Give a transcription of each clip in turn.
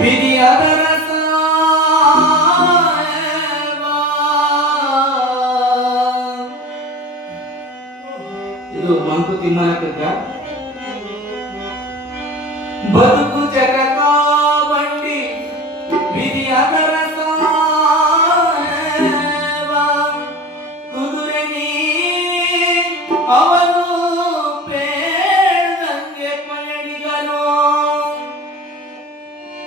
ಬಿರಿಯಾದರ ಸಾಯವ. ಇದು ಮಂಕು ತಿಮ್ಮನ ಕಗ್ಗ ಬದುಕು ಜಗತ್ತ ಬಂಡಿ ಬಿರಿಯಾದರ ಸಾಯವ. ಕುದುರೆ ನೀ ಅವನು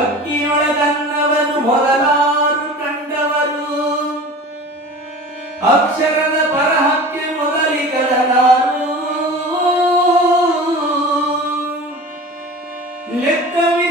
ಅಕ್ಕಿಯೊಳಗನ್ನವನು ಮೊದಲಾರು ಕಂಡವರು. ಅಕ್ಷರದ ಪರಹಕ್ಕೆ ಮೊದಲಿಗರನಾರು ಲೆಕ್ಕವೇ